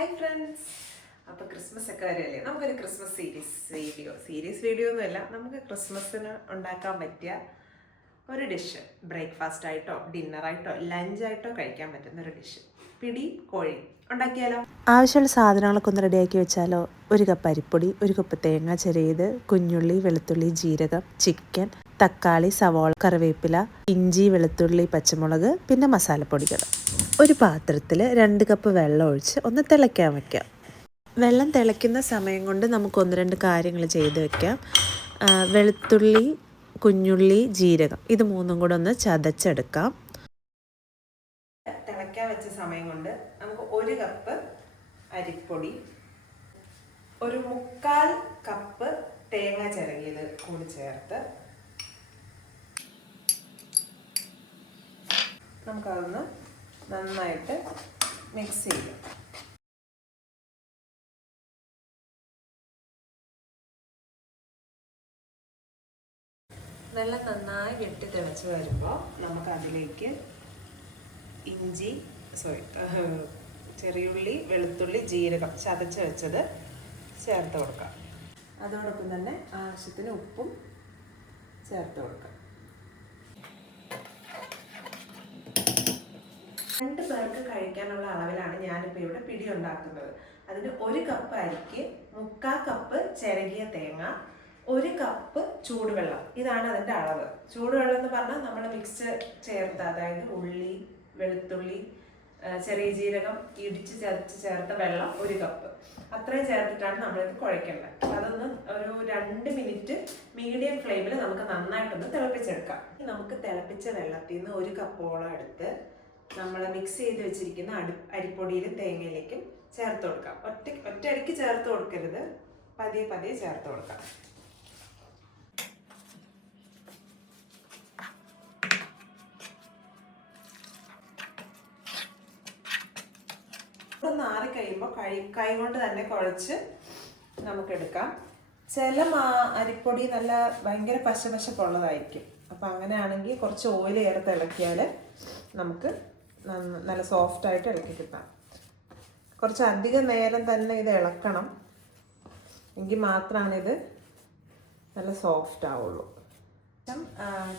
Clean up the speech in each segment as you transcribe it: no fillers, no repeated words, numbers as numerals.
Hi friends. അപ്പോൾ Christmas ഒക്കെ വരെയല്ലേ, നമുക്കൊരു ക്രിസ്മസ് സീരീസ് വീഡിയോ ഒന്നുമല്ല, നമുക്ക് ക്രിസ്മസിന് ഉണ്ടാക്കാൻ പറ്റിയ ഒരു ഡിഷ്, ബ്രേക്ക്ഫാസ്റ്റ് ആയിട്ടോ ഡിന്നറായിട്ടോ ലഞ്ചായിട്ടോ കഴിക്കാൻ പറ്റുന്ന ഒരു ഡിഷ്, പിടി കോഴി ഉണ്ടാക്കിയാലോ? ആവശ്യമുള്ള സാധനങ്ങളൊക്കെ ഒന്ന് റെഡിയാക്കി വെച്ചാലോ. ഒരു കപ്പ് അരിപ്പൊടി, ഒരു കപ്പ് തേങ്ങ ചിരകിയത്, കുഞ്ഞുള്ളി, വെളുത്തുള്ളി, ജീരകം, ചിക്കൻ, തക്കാളി, സവാള, കറിവേപ്പില, ഇഞ്ചി, വെളുത്തുള്ളി, പച്ചമുളക്, പിന്നെ മസാലപ്പൊടികൾ. ഒരു പാത്രത്തിൽ 2 കപ്പ് വെള്ളം ഒഴിച്ച് ഒന്ന് തിളയ്ക്കാൻ വയ്ക്കാം. വെള്ളം തിളയ്ക്കുന്ന സമയം കൊണ്ട് നമുക്ക് 1-2 കാര്യങ്ങൾ ചെയ്ത് വെക്കാം. വെളുത്തുള്ളി, കുഞ്ഞുള്ളി, ജീരകം, ഇത് മൂന്നും കൂടെ ഒന്ന് ചതച്ചെടുക്കാം. തിളയ്ക്കാൻ വെച്ച സമയം കൊണ്ട് നമുക്ക് 1 കപ്പ് അരിപ്പൊടി, ഒരു 1/4 കപ്പ് തേങ്ങ ചിരകിയത് കൂടി ചേർത്ത് നമുക്കതൊന്ന് നന്നായിട്ട് മിക്സ് ചെയ്യാം. വെള്ളം നന്നായി വെട്ടി തിളച്ച് വരുമ്പോൾ നമുക്കതിലേക്ക് ചെറിയുള്ളി, വെളുത്തുള്ളി, ജീരകം ചതച്ച് വെച്ചത് ചേർത്ത് കൊടുക്കാം. അതോടൊപ്പം തന്നെ ആവശ്യത്തിന് ഉപ്പും ചേർത്ത് കൊടുക്കാം. 2 പേർക്ക് കഴിക്കാനുള്ള അളവിലാണ് ഞാനിപ്പോൾ ഇവിടെ പിടി ഉണ്ടാക്കുന്നത്. അതിന് 1 കപ്പ് അരിക്ക് 1/4 കപ്പ് ചിരകിയ തേങ്ങ, 1 കപ്പ് ചൂടുവെള്ളം, ഇതാണ് അതിൻ്റെ അളവ്. ചൂടുവെള്ളം എന്ന് പറഞ്ഞാൽ നമ്മൾ മിക്സ് ചേർത്ത്, അതായത് ഉള്ളി, വെളുത്തുള്ളി, ചെറിയ ജീരകം ഇടിച്ച് ചതച്ച് ചേർത്ത വെള്ളം 1 കപ്പ്, അത്രയും ചേർത്തിട്ടാണ് നമ്മളിത് കുഴക്കേണ്ടത്. അതൊന്ന് ഒരു 2 മിനിറ്റ് മീഡിയം ഫ്ലെയിമിൽ നമുക്ക് നന്നായിട്ടൊന്ന് തിളപ്പിച്ചെടുക്കാം. നമുക്ക് തിളപ്പിച്ച വെള്ളത്തിൽ നിന്ന് 1 കപ്പോളം എടുത്ത് നമ്മൾ മിക്സ് ചെയ്ത് വെച്ചിരിക്കുന്ന അരിപ്പൊടിയിലും തേങ്ങയിലേക്കും ചേർത്ത് കൊടുക്കാം. ഒറ്റയടിക്ക് ചേർത്ത് കൊടുക്കരുത്, പതിയെ പതിയെ ചേർത്ത് കൊടുക്കാം. ഒന്ന് ആറി കഴിയുമ്പോൾ കൈ കൊണ്ട് തന്നെ കുഴച്ച് നമുക്കെടുക്കാം. ചില അരിപ്പൊടി ഭയങ്കര പശപശപ്പുള്ളതായിരിക്കും. അപ്പം അങ്ങനെയാണെങ്കിൽ കുറച്ച് ഓയിൽ ചേർത്ത് ഇളക്കിയാൽ നമുക്ക് നല്ല സോഫ്റ്റായിട്ട് ഇളക്കി കിട്ടാം. കുറച്ച് അധികം നേരം തന്നെ ഇത് ഇളക്കണം, എങ്കിൽ മാത്രമാണ് ഇത് നല്ല സോഫ്റ്റ് ആവുള്ളൂ.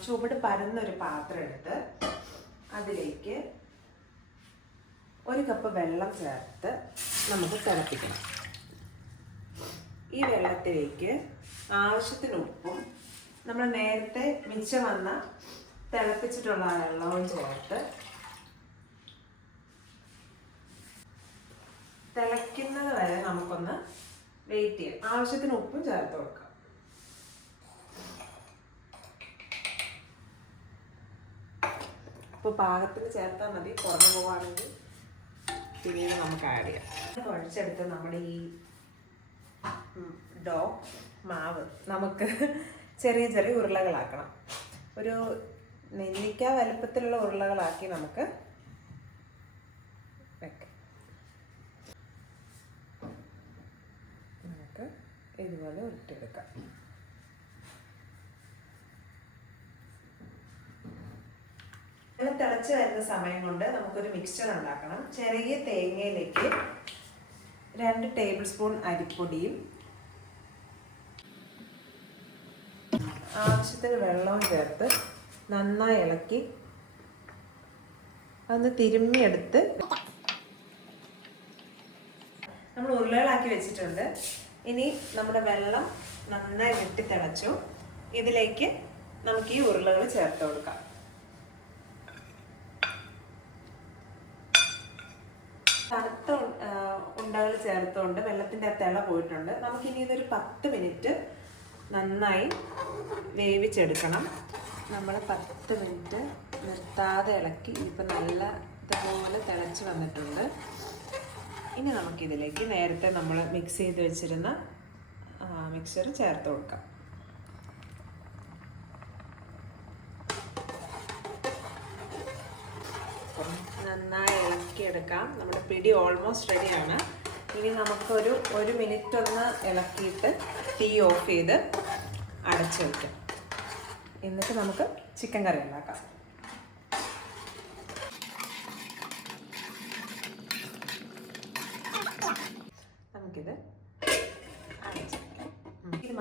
ചുവട് പരന്നൊരു പാത്രം എടുത്ത് അതിലേക്ക് 1 കപ്പ് വെള്ളം ചേർത്ത് നമുക്ക് തിളപ്പിക്കണം. ഈ വെള്ളത്തിലേക്ക് ആവശ്യത്തിന് ഉപ്പും നമ്മൾ നേരത്തെ മിച്ചം വന്ന തിളപ്പിച്ചിട്ടുള്ള വെള്ളവും ചേർത്ത് തിളയ്ക്കുന്നത് വരെ നമുക്കൊന്ന് വെയിറ്റ് ചെയ്യാം. ആവശ്യത്തിന് ഉപ്പും ചേർത്ത് കൊടുക്കാം. ഉപ്പ് പാകത്തിന് ചേർത്താൽ മതി, കുറഞ്ഞു പോവുകയാണെങ്കിൽ പിന്നീട് നമുക്ക് ആഡ് ചെയ്യാം. കുഴച്ചെടുത്ത് നമ്മുടെ ഈ മാവ് നമുക്ക് ചെറിയ ചെറിയ ഉരുളകളാക്കണം. ഒരു നെല്ലിക്ക വലുപ്പത്തിലുള്ള ഉരുളകളാക്കി നമുക്ക് വെക്കാം. നമുക്ക് ഇതുപോലെ ഉരുട്ടിയെടുക്കാം. തിളച്ച് വരുന്ന സമയം കൊണ്ട് നമുക്കൊരു മിക്സ്ചർ ഉണ്ടാക്കണം. ചെറിയ തേങ്ങയിലേക്ക് 2 ടേബിൾ സ്പൂൺ അരിപ്പൊടിയും ആവശ്യത്തിന് വെള്ളവും ചേർത്ത് നന്നായി ഇളക്കി അതൊന്ന് തിരുമ്മിയെടുത്ത് നമ്മൾ ഉരുളകളാക്കി വെച്ചിട്ടുണ്ട്. ഇനി നമ്മുടെ വെള്ളം നന്നായി വെട്ടി തിളച്ചു. ഇതിലേക്ക് നമുക്ക് ഈ ഉരുളകൾ ചേർത്ത് കൊടുക്കാം. തണുത്ത ഉണ്ടകൾ ചേർത്തുകൊണ്ട് വെള്ളത്തിൻ്റെ തിള പോയിട്ടുണ്ട്. നമുക്കിനി ഇതൊരു 10 മിനിറ്റ് നന്നായി വേവിച്ചെടുക്കണം. നമ്മൾ 10 മിനിറ്റ് നിർത്താതെ ഇളക്കി ഇപ്പം നല്ല ഇതുപോലെ തിളച്ച് വന്നിട്ടുണ്ട്. ഇനി നമുക്കിതിലേക്ക് നേരത്തെ നമ്മൾ മിക്സ് ചെയ്ത് വെച്ചിരുന്ന മിക്സർ ചേർത്ത് കൊടുക്കാം. നന്നായി ഇളക്കിയെടുക്കാം. നമ്മുടെ പിടി ഓൾമോസ്റ്റ് റെഡിയാണ്. ഇനി നമുക്കൊരു 1 മിനിറ്റ് ഒന്ന് ഇളക്കിയിട്ട് തീ ഓഫ് ചെയ്ത് അടച്ചു വയ്ക്കാം. എന്നിട്ട് നമുക്ക് ചിക്കൻ കറി ഉണ്ടാക്കാം.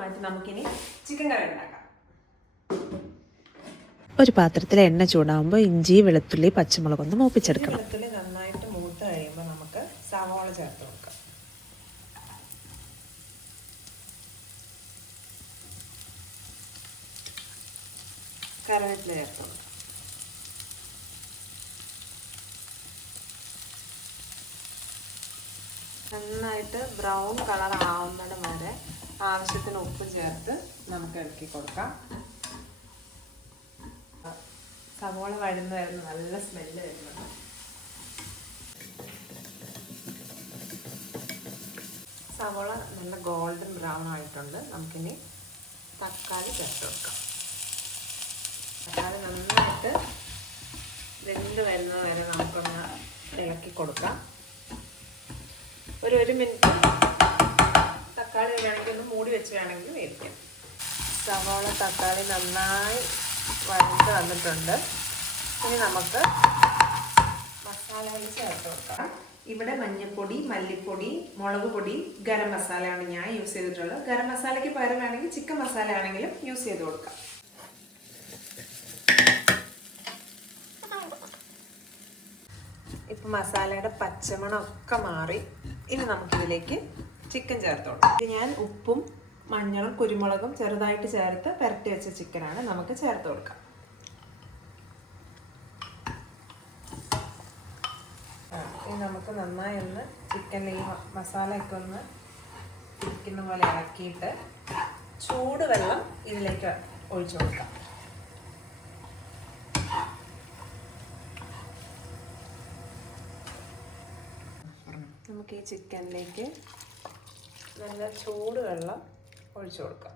മാറ്റി നമുക്കിനി ചിക്കൻ കറി ഉണ്ടാക്കാം. ഒരു പാത്രത്തിൽ എണ്ണ ചൂടാകുമ്പോൾ ഇഞ്ചി വെളുത്തുള്ളി പച്ചമുളകൊന്ന് മൂപ്പിച്ചെടുക്കണം. വെളുത്തുള്ളി നന്നായിട്ട് മൂത്ത് കഴിയുമ്പോൾ നമുക്ക് സവാള ചേർത്ത് കൊടുക്കാം. കറിവേപ്പില ചേർത്ത് കൊടുക്കാം. നന്നായിട്ട് ബ്രൗൺ കളർ ആവുന്നിടം വരെ ആവശ്യത്തിന് ഉപ്പ് ചേർത്ത് നമുക്ക് ഇളക്കി കൊടുക്കാം. സവോള വഴന്ന് വരുന്ന നല്ല സ്മെല്ല് വരുന്നുണ്ട്. സവോള നല്ല ഗോൾഡൻ ബ്രൗൺ ആയിട്ടുണ്ട്. നമുക്കിനി തക്കാളി ചേർത്ത് കൊടുക്കാം. തക്കാളി നന്നായിട്ട് വെന്ത് വരുന്നത് വരെ നമുക്കൊന്ന് ഇളക്കി കൊടുക്കാം. ഒരു മിനിറ്റ് തക്കാളി വേണമെങ്കിൽ ഒന്ന് മൂടി വെച്ച് വേണമെങ്കിൽ വേവിക്കാം. സവോള തക്കാളി നന്നായി വഴണ്ട് വന്നിട്ടുണ്ട്. ഇനി നമുക്ക് മസാലകൾ ചേർത്ത് കൊടുക്കാം. ഇവിടെ മഞ്ഞൾപ്പൊടി, മല്ലിപ്പൊടി, മുളക് പൊടി, ഗരം മസാലയാണ് ഞാൻ യൂസ് ചെയ്തിട്ടുള്ളത്. ഗരം മസാലയ്ക്ക് പകരം വേണമെങ്കിൽ ചിക്കൻ മസാല ആണെങ്കിലും യൂസ് ചെയ്ത് കൊടുക്കാം. ഇപ്പം മസാലയുടെ പച്ചമണമൊക്കെ മാറി. ഇനി നമുക്കിതിലേക്ക് ചിക്കൻ ചേർത്ത് കൊടുക്കാം. ഇത് ഞാൻ ഉപ്പും മഞ്ഞളും കുരുമുളകും ചെറുതായിട്ട് ചേർത്ത് പുരട്ടി വെച്ച ചിക്കനാണ്. നമുക്ക് ചേർത്ത് കൊടുക്കാം. ഇനി നമുക്ക് നന്നായി ഒന്ന് ചിക്കനിൽ ഈ മസാലയൊക്കെ ഒന്ന് ഇരിക്കുന്ന പോലെ ഇളക്കിയിട്ട് ചൂടുവെള്ളം ഇതിലേക്ക് ഒഴിച്ചു കൊടുക്കാം. നമുക്ക് ഈ ചിക്കനിലേക്ക് നല്ല ചൂടുവെള്ളം ഒഴിച്ചു കൊടുക്കാം.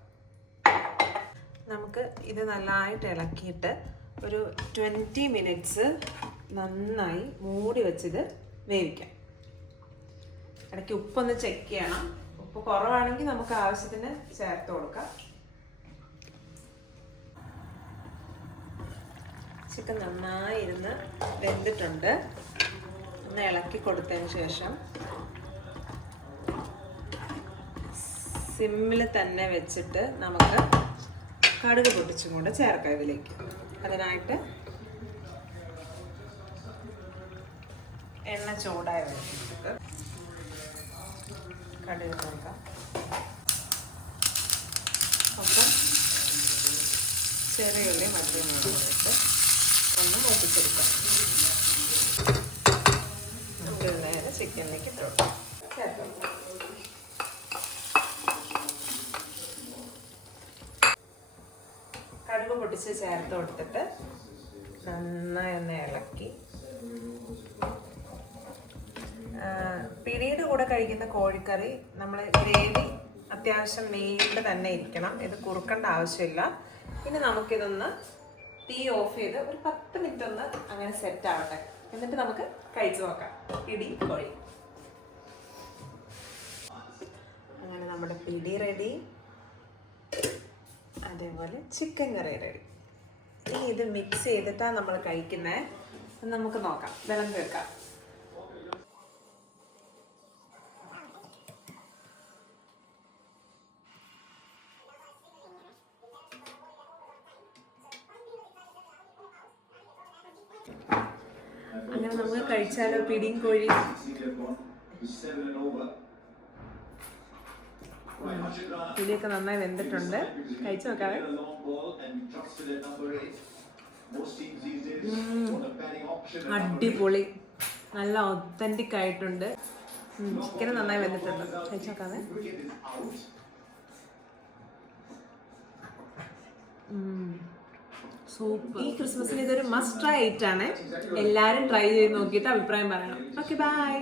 നമുക്ക് ഇത് നന്നായിട്ട് ഇളക്കിയിട്ട് ഒരു 20 മിനിറ്റ്സ് നന്നായി മൂടി വെച്ചിത് വേവിക്കാം. ഇടയ്ക്ക് ഉപ്പൊന്ന് ചെക്ക് ചെയ്യണം. ഉപ്പ് കുറവാണെങ്കിൽ നമുക്ക് ആവശ്യത്തിന് ചേർത്ത് കൊടുക്കാം. ചിക്കൻ നന്നായി ഇരുന്ന് വെന്തിട്ടുണ്ട്. ഒന്ന് ഇളക്കി കൊടുത്തതിന് ശേഷം സിമ്മിൽ തന്നെ വെച്ചിട്ട് നമുക്ക് കടുക് പൊട്ടിച്ചും കൊണ്ട് ചേർക്കാം ഇതിലേക്ക്. അതിനായിട്ട് എണ്ണ ചൂടായി വെച്ചിട്ട് കടുക് കൊടുക്കാം. അപ്പം ചെറിയ ഉള്ളി മധ്യം ഇട്ട് ഒന്ന് മൂപ്പിച്ചെടുക്കാം. നമുക്ക് നേരെ ചിക്കനിലേക്ക് ചേർത്ത് കൊടുക്കാം. കടുക് പൊട്ടിച്ച് ചേർത്ത് കൊടുത്തിട്ട് നന്നായി ഒന്ന് ഇളക്കി. പിടിയുടെ കൂടെ കഴിക്കുന്ന കോഴിക്കറി നമ്മൾ ഗ്രേവി അത്യാവശ്യം നീണ്ട് തന്നെ ഇരിക്കണം. ഇത് കുറുക്കേണ്ട ആവശ്യമില്ല. ഇനി നമുക്കിതൊന്ന് തീ ഓഫ് ചെയ്ത് ഒരു 10 മിനിറ്റ് ഒന്ന് അങ്ങനെ സെറ്റ് ആവട്ടെ. എന്നിട്ട് നമുക്ക് കഴിച്ചു നോക്കാം പിടി കോഴി. അങ്ങനെ നമ്മുടെ പിടി റെഡി, അതേപോലെ ചിക്കൻ കറി റെഡി. ഇനി ഇത് മിക്സ് ചെയ്തിട്ടാണ് നമ്മൾ കഴിക്കുന്നത്. നമുക്ക് നോക്കാം, വിളമ്പി വെക്കാം. അങ്ങനെ നമുക്ക് കഴിച്ചാലോ പിടിയും കോഴി. പിടിയൊക്കെ നന്നായി വെന്തിട്ടുണ്ട്. കഴിച്ചു നോക്കാവേ. അടിപൊളി, നല്ല ഒത്തന്റിക് ആയിട്ടുണ്ട്. ചിക്കന് നന്നായി വെന്തിട്ടുണ്ട്. കഴിച്ചു നോക്കാവേ. സൂപ്പർ. ഈ ക്രിസ്മസിന് ഇതൊരു മസ്റ്റ് ട്രൈ ഐറ്റം ആണ്. എല്ലാരും ട്രൈ ചെയ്ത് നോക്കിയിട്ട് അഭിപ്രായം പറയണം. Okay, by.